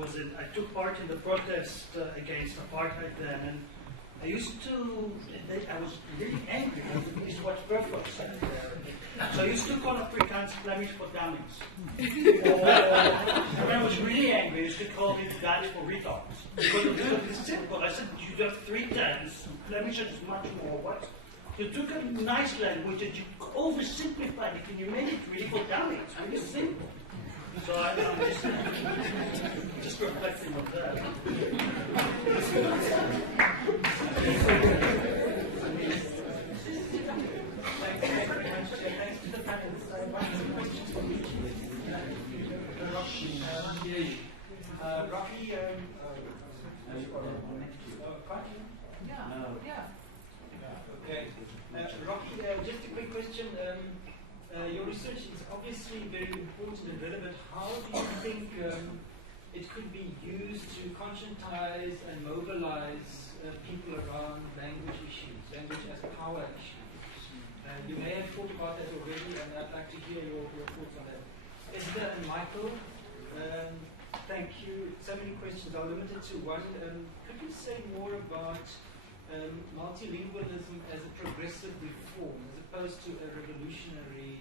I took part in the protest against apartheid then, and I used to, I was really angry when this was perfect. So I used to call Afrikaans Flemish for dummies. When I was really angry, I used to call these guys for retards. Because it's simple. I said, you have 3 terms. Flemish is much more what? You took a nice language and you oversimplified it and you made it really for dummies. It's really simple. So I'm just reflecting on that. Thanks to the panelists. I have some questions for you. Rocky, Okay. Rocky, just a quick question. Your research is obviously very important and relevant. How do you think it could be used to conscientize and mobilize people around language issues, language as power issues? You may have thought about that already, and I'd like to hear your thoughts on that. Esther and Michael, thank you. So many questions. I'll limit it to one. Could you say more about multilingualism as a progressive reform, as opposed to a revolutionary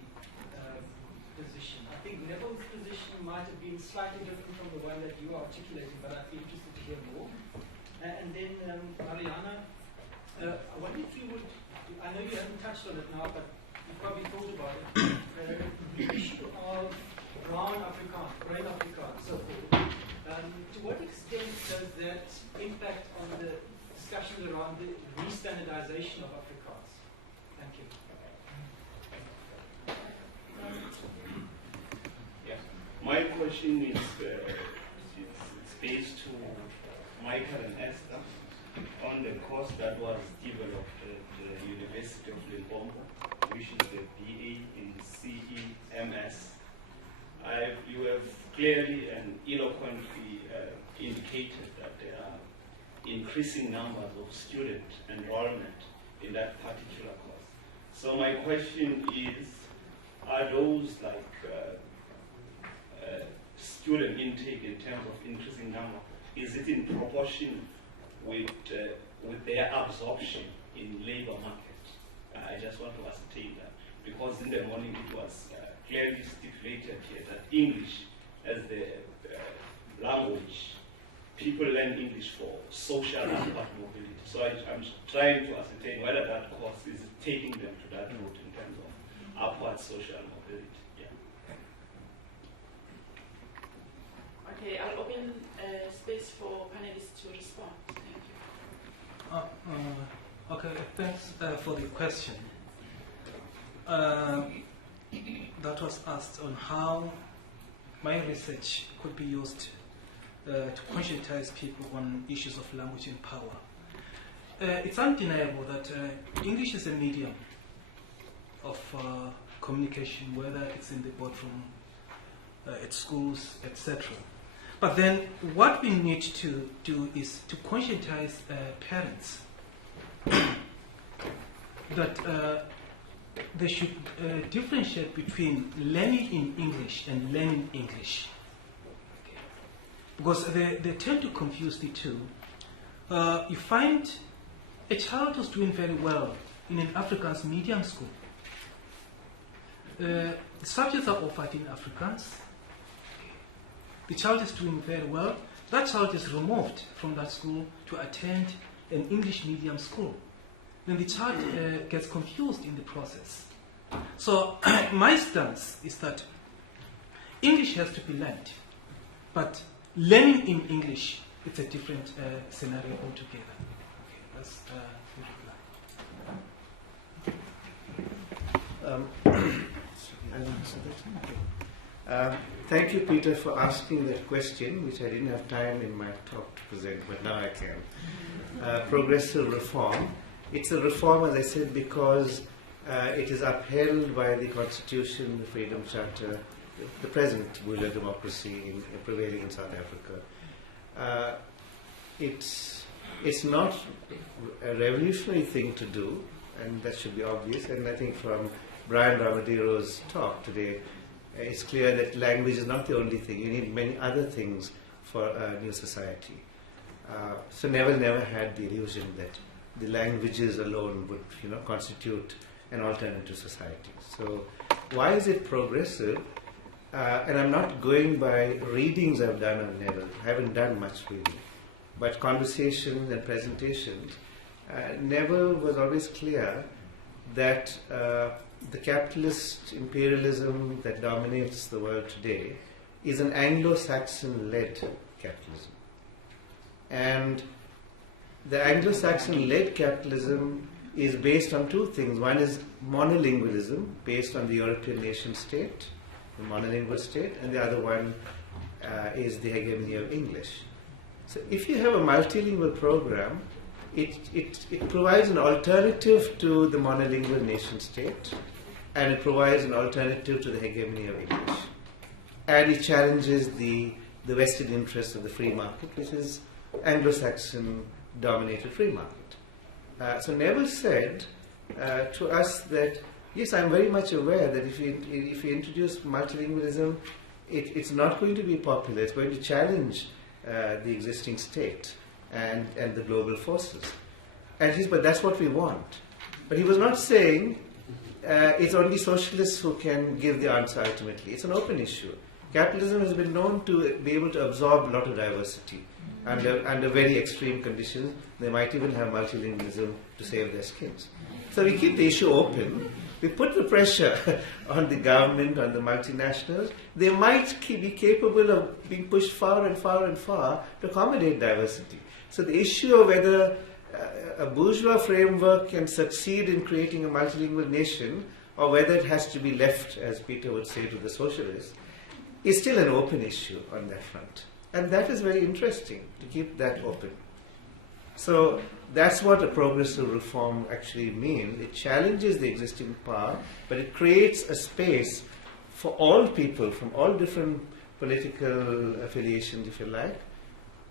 position? I think Neville's position might have been slightly different from the one that you are articulating, but I'd be interested to hear more. And then, Mariana, I wonder if you would, I know you haven't touched on it now, but you've probably thought about it, the issue of brown Afrikaans, brain Afrikaans, so forth. To what extent does that impact on the discussions around the re-standardization of Afrikaans? Thank you. My question is it's based to Michael and Esther on the course that was developed at the University of Limpopo, which is the BA in CEMS. You have clearly and eloquently indicated that there are increasing numbers of student enrollment in that particular course. So my question is, are those like student intake in terms of increasing number, is it in proportion with their absorption in labor market? I just want to ascertain that, because in the morning it was clearly stipulated here that English as the language, people learn English for social and upward mobility. So I'm trying to ascertain whether that course is taking them to that route in terms of upward social mobility. Okay, I'll open space for panelists to respond. Thank you. Okay, thanks for the question. That was asked on how my research could be used to conscientize people on issues of language and power. It's undeniable that English is a medium of communication, whether it's in the boardroom, at schools, etc. But then what we need to do is to conscientize parents that they should differentiate between learning in English and learning English. Okay. Because they tend to confuse the two. You find a child who's doing very well in an Afrikaans medium school. The subjects are offered in Afrikaans. The child is doing very well. That child is removed from that school to attend an English medium school. Then the child gets confused in the process. So my stance is that English has to be learned, but learning in English, it's a different scenario altogether. Okay, that's Thank you, Peter, for asking that question, which I didn't have time in my talk to present, but now I can. Progressive reform. It's a reform, as I said, because it is upheld by the Constitution, the Freedom Charter, the present bourgeois democracy prevailing in South Africa. It's not a revolutionary thing to do, and that should be obvious. And I think from Brian Ramadiro's talk today, it's clear that language is not the only thing. You need many other things for a new society. So Neville never had the illusion that the languages alone would, constitute an alternative society. So why is it progressive? And I'm not going by readings I've done on Neville. I haven't done much reading. But conversations and presentations, Neville was always clear that the capitalist imperialism that dominates the world today is an Anglo-Saxon-led capitalism. And the Anglo-Saxon-led capitalism is based on two things. One is monolingualism, based on the European nation state, the monolingual state, and the other one is the hegemony of English. So if you have a multilingual program, it provides an alternative to the monolingual nation state, and it provides an alternative to the hegemony of English. And it challenges the vested interests of the free market, which is Anglo-Saxon dominated free market. So Neville said to us that, yes, I'm very much aware that if you introduce multilingualism, it's not going to be popular. It's going to challenge the existing state and the global forces. And he said, but that's what we want. But he was not saying it's only socialists who can give the answer ultimately. It's an open issue. Capitalism has been known to be able to absorb a lot of diversity. Under very extreme conditions, they might even have multilingualism to save their skins. So we keep the issue open. We put the pressure on the government, on the multinationals. They might be capable of being pushed far and far and far to accommodate diversity. So the issue of whether a bourgeois framework can succeed in creating a multilingual nation, or whether it has to be left, as Peter would say, to the socialists, is still an open issue on that front. And that is very interesting, to keep that open. So that's what a progressive reform actually means. It challenges the existing power, but it creates a space for all people from all different political affiliations, if you like,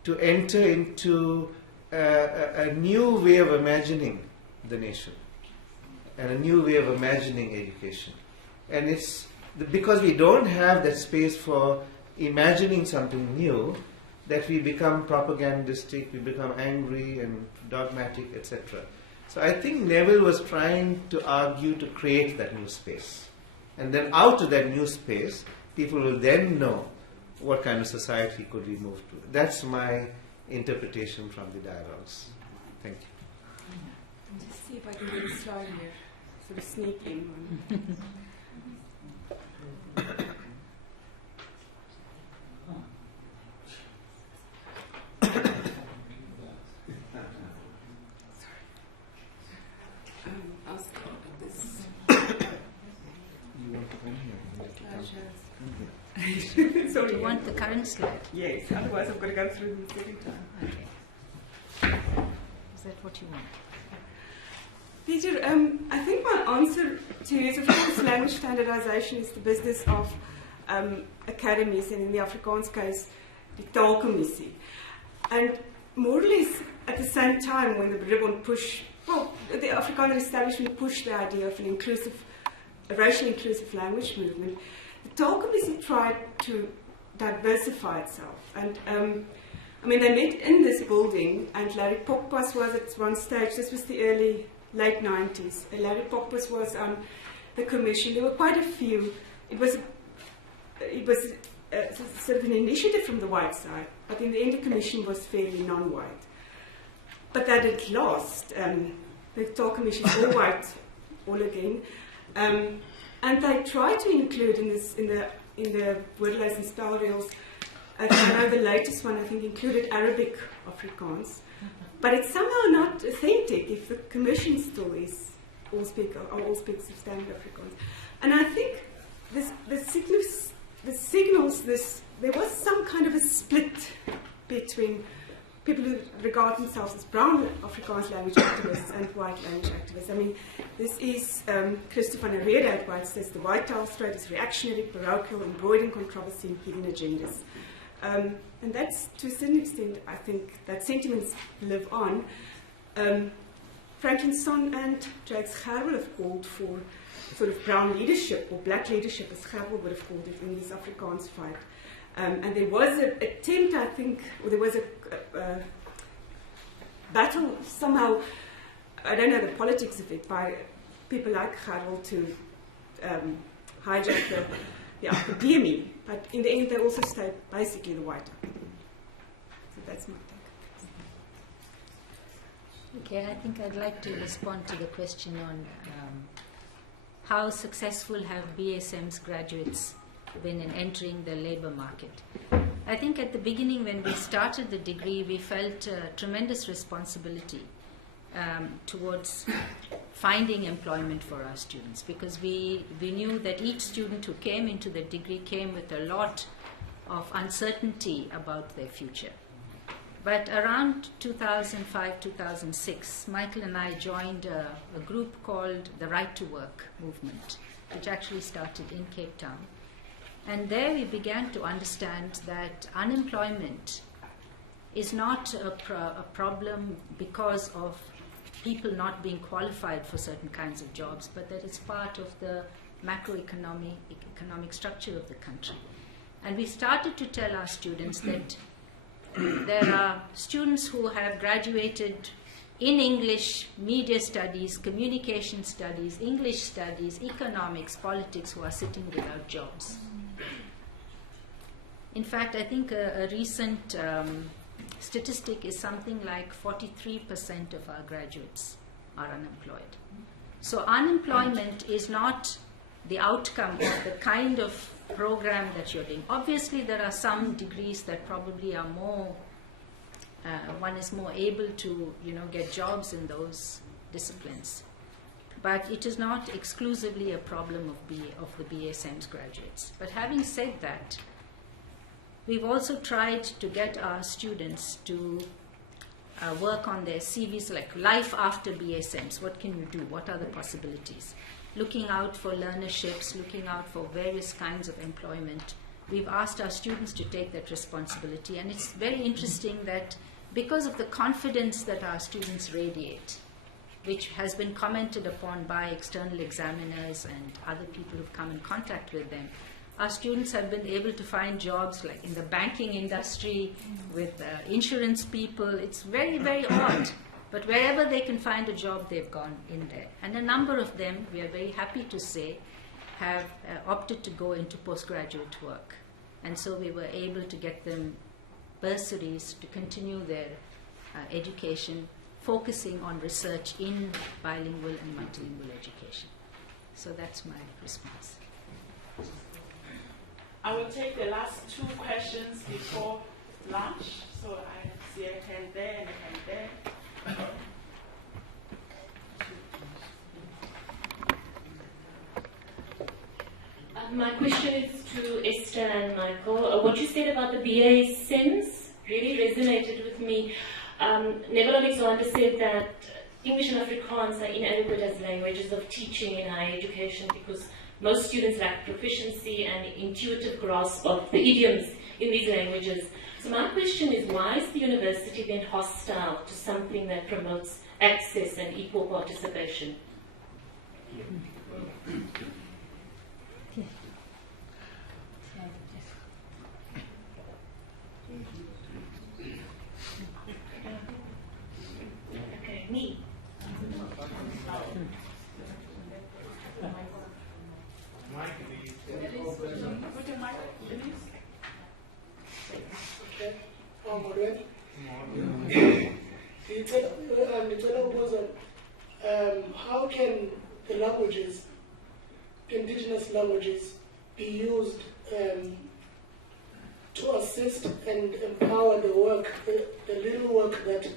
to enter into a new way of imagining the nation and a new way of imagining education. And it's because we don't have that space for imagining something new, that we become propagandistic, we become angry and dogmatic, etc. So I think Neville was trying to argue to create that new space. And then out of that new space, people will then know what kind of society could we move to. That's my interpretation from the dialogues. Thank you. Just see if I can get a slide here, sort of sneak in one. I'll start with this. You want to come here? Sorry. Do you want the current slide? Yes, otherwise I've got to go through them a second time. Okay. Is that what you want? Peter, I think my answer to you is, of course, language standardization is the business of academies, and in the Afrikaans case, the Taalkommissie. And more or less at the same time when the Ribbon pushed, well, the Afrikaner establishment pushed the idea of a racially inclusive language movement, the Taalkommissie tried to diversify itself. And they met in this building, and Larry Pokpas was at one stage, this was the late 90s. Larry Pokpas was on the commission. There were quite a few. It was sort of an initiative from the white side, but in the end the commission was fairly non-white. But that it lost. The Taalkommissie is all white, all again. And they tried to include in the woordlijst and spelreëls, I know the latest one, I think, included Arabic Afrikaans. But it's somehow not authentic if the commission still is all speak substandard Afrikaans. And I think the signals this, there was some kind of a split between people who regard themselves as brown Afrikaans language activists and white language activists. I mean, this is Christopher van der Rede at White says the white Taalstryd is reactionary, parochial, embroidering controversy and hidden agendas. And that's, to a certain extent, I think, that sentiments live on. Franklin Sonn and Jacques Gerwel have called for sort of brown leadership, or black leadership, as Gerwel would have called it, in this Afrikaans fight. And there was an attempt, I think, or there was a battle somehow, I don't know the politics of it, by people like Harold to hijack the BME. But in the end, they also stayed basically the white. So that's my take. Okay, I think I'd like to respond to the question on how successful have BSM's graduates been in entering the labor market. I think at the beginning when we started the degree, we felt tremendous responsibility towards finding employment for our students, because we knew that each student who came into the degree came with a lot of uncertainty about their future. But around 2005-2006, Michael and I joined a group called the Right to Work movement, which actually started in Cape Town. And there we began to understand that unemployment is not a problem because of people not being qualified for certain kinds of jobs, but that it's part of the macroeconomic structure of the country. And we started to tell our students that there are students who have graduated in English, media studies, communication studies, English studies, economics, politics, who are sitting without jobs. In fact, I think a recent statistic is something like 43% of our graduates are unemployed. So unemployment is not the outcome of the kind of program that you're doing. Obviously, there are some degrees that probably are more, one is more able to, get jobs in those disciplines. But it is not exclusively a problem of the BSM's graduates. But having said that, we've also tried to get our students to work on their CVs, like life after BSMs. What can you do? What are the possibilities? Looking out for learnerships, looking out for various kinds of employment. We've asked our students to take that responsibility. And it's very interesting that because of the confidence that our students radiate, which has been commented upon by external examiners and other people who've come in contact with them, our students have been able to find jobs like in the banking industry, with insurance people. It's very, very odd. But wherever they can find a job, they've gone in there. And a number of them, we are very happy to say, have opted to go into postgraduate work. And so we were able to get them bursaries to continue their education, focusing on research in bilingual and multilingual education. So that's my response. I will take the last two questions before lunch. So I see a hand there and a hand there. My question is to Esther and Michael. What you said about the BA Sims really resonated with me. Neville Alexander said that English and Afrikaans are inadequate as languages of teaching in higher education because most students lack proficiency and intuitive grasp of the idioms in these languages. So my question is, why is the university then hostile to something that promotes access and equal participation? Okay, me. How can the languages, indigenous languages, be used to assist and empower the work, the little work that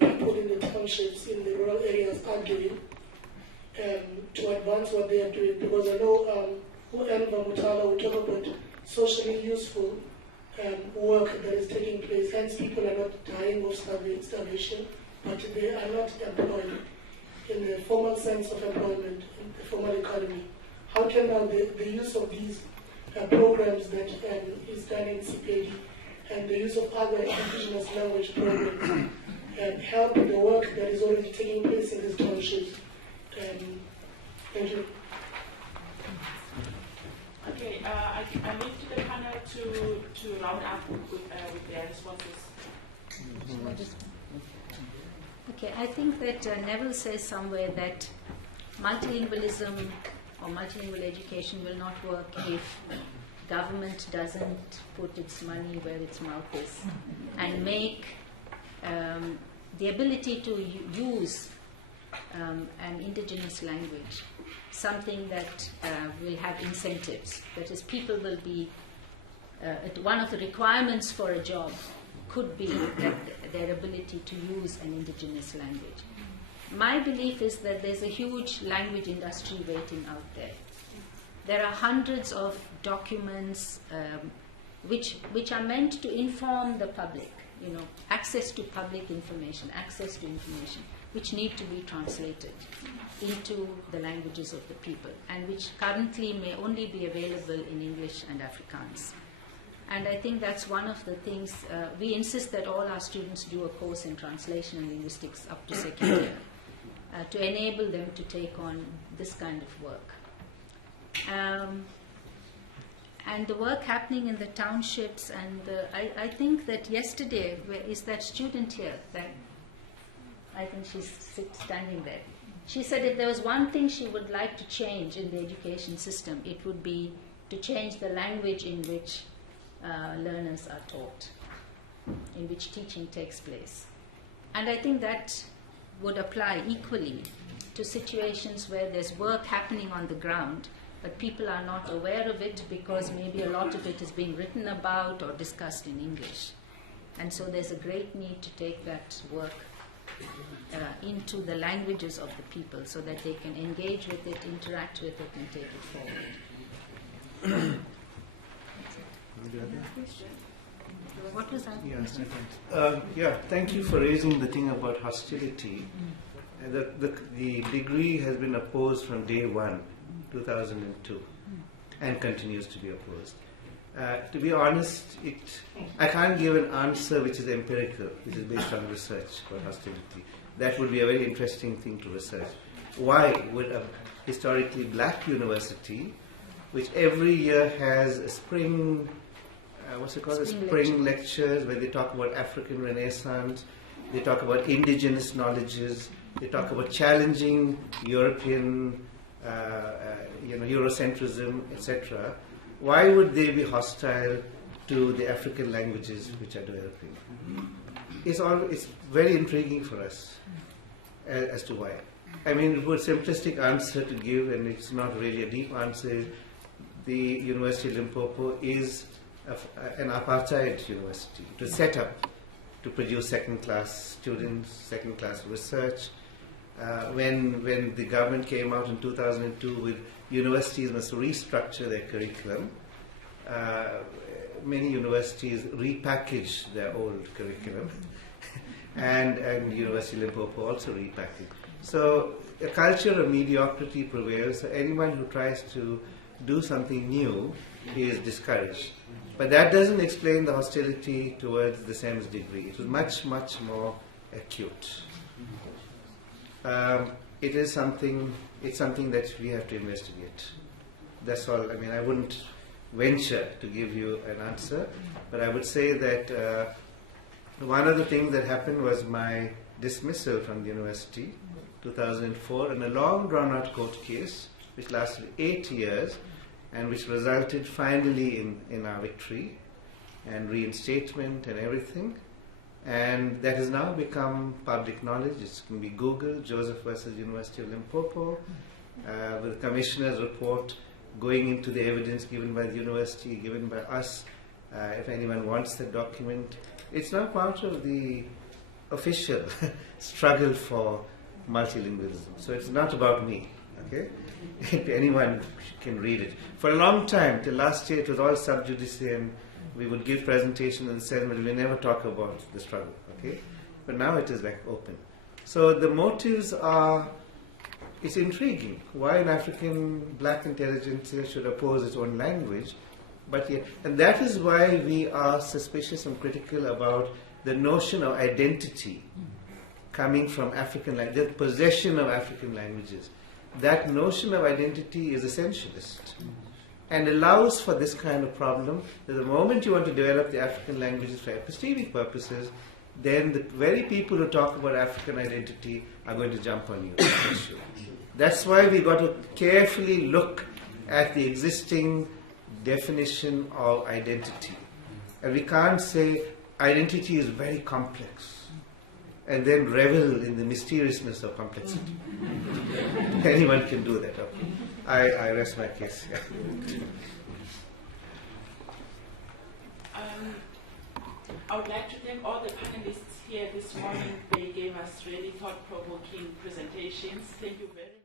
people in the townships, in the rural areas are doing to advance what they are doing? Because I know Enva Mutala will talk about socially useful work that is taking place. Hence, people are not dying of starvation, but they are not employed in the formal sense of employment in the formal economy. How can now the use of these programs that is done in CPD and the use of other indigenous language programs help the work that is already taking place in these townships? Thank you. Okay, I leave to the panel to to round up with their responses. Okay, I think that Neville says somewhere that multilingualism or multilingual education will not work if government doesn't put its money where its mouth is and make the ability to use an indigenous language something that will have incentives. That is, people will be, one of the requirements for a job could be that their ability to use an indigenous language. My belief is that there's a huge language industry waiting out there. There are hundreds of documents which are meant to inform the public, access to public information, access to information, which need to be translated into the languages of the people, and which currently may only be available in English and Afrikaans. And I think that's one of the things, we insist that all our students do a course in translation and linguistics up to second year, to enable them to take on this kind of work. And the work happening in the townships, and I think that yesterday, where is that student here? That I think she's standing there. She said if there was one thing she would like to change in the education system, it would be to change the language in which learners are taught, in which teaching takes place. And I think that would apply equally to situations where there's work happening on the ground, but people are not aware of it because maybe a lot of it is being written about or discussed in English. And so there's a great need to take that work into the languages of the people so that they can engage with it, interact with it, and take it forward. What was that? Thank you for raising the thing about hostility. The degree has been opposed from day one, 2002, and continues to be opposed. To be honest, I can't give an answer which is empirical, which is based on research about hostility. That would be a very interesting thing to research. Why would a historically black university, which every year has a spring lectures where they talk about African Renaissance, they talk about indigenous knowledges, they talk about challenging European, Eurocentrism, etc. Why would they be hostile to the African languages which are developing? It's very intriguing for us as to why. I mean, a simplistic answer to give, and it's not really a deep answer, the University of Limpopo is an apartheid university. It was set up to produce second-class students, second-class research. When the government came out in 2002 with universities must restructure their curriculum, many universities repackaged their old curriculum, and University of Limpopo also repackaged. So a culture of mediocrity prevails. So anyone who tries to do something new is discouraged. But that doesn't explain the hostility towards the SEMS degree. It was much, much more acute. It's something that we have to investigate. That's all. I mean, I wouldn't venture to give you an answer, but I would say that one of the things that happened was my dismissal from the university, 2004, in a long drawn-out court case, which lasted 8 years, and which resulted finally in our victory and reinstatement and everything. And that has now become public knowledge. It can be Googled, Joseph versus University of Limpopo, with the commissioner's report going into the evidence given by the university, given by us. If anyone wants that document, it's now part of the official struggle for multilingualism. So it's not about me, okay? Anyone can read it. For a long time, till last year, it was all sub judice, and we would give presentations and say, but we never talk about the struggle, okay? But now it is like open. So the motives are, it's intriguing. Why an African black intelligentsia should oppose its own language, but yet, and that is why we are suspicious and critical about the notion of identity coming from African language, the possession of African languages. That notion of identity is essentialist. and allows for this kind of problem, that the moment you want to develop the African languages for epistemic purposes, then the very people who talk about African identity are going to jump on you. That's why we've got to carefully look at the existing definition of identity. And we can't say identity is very complex and then revel in the mysteriousness of complexity. Anyone can do that. Okay. I rest my case. I would like to thank all the panelists here this morning. They gave us really thought-provoking presentations. Thank you very much.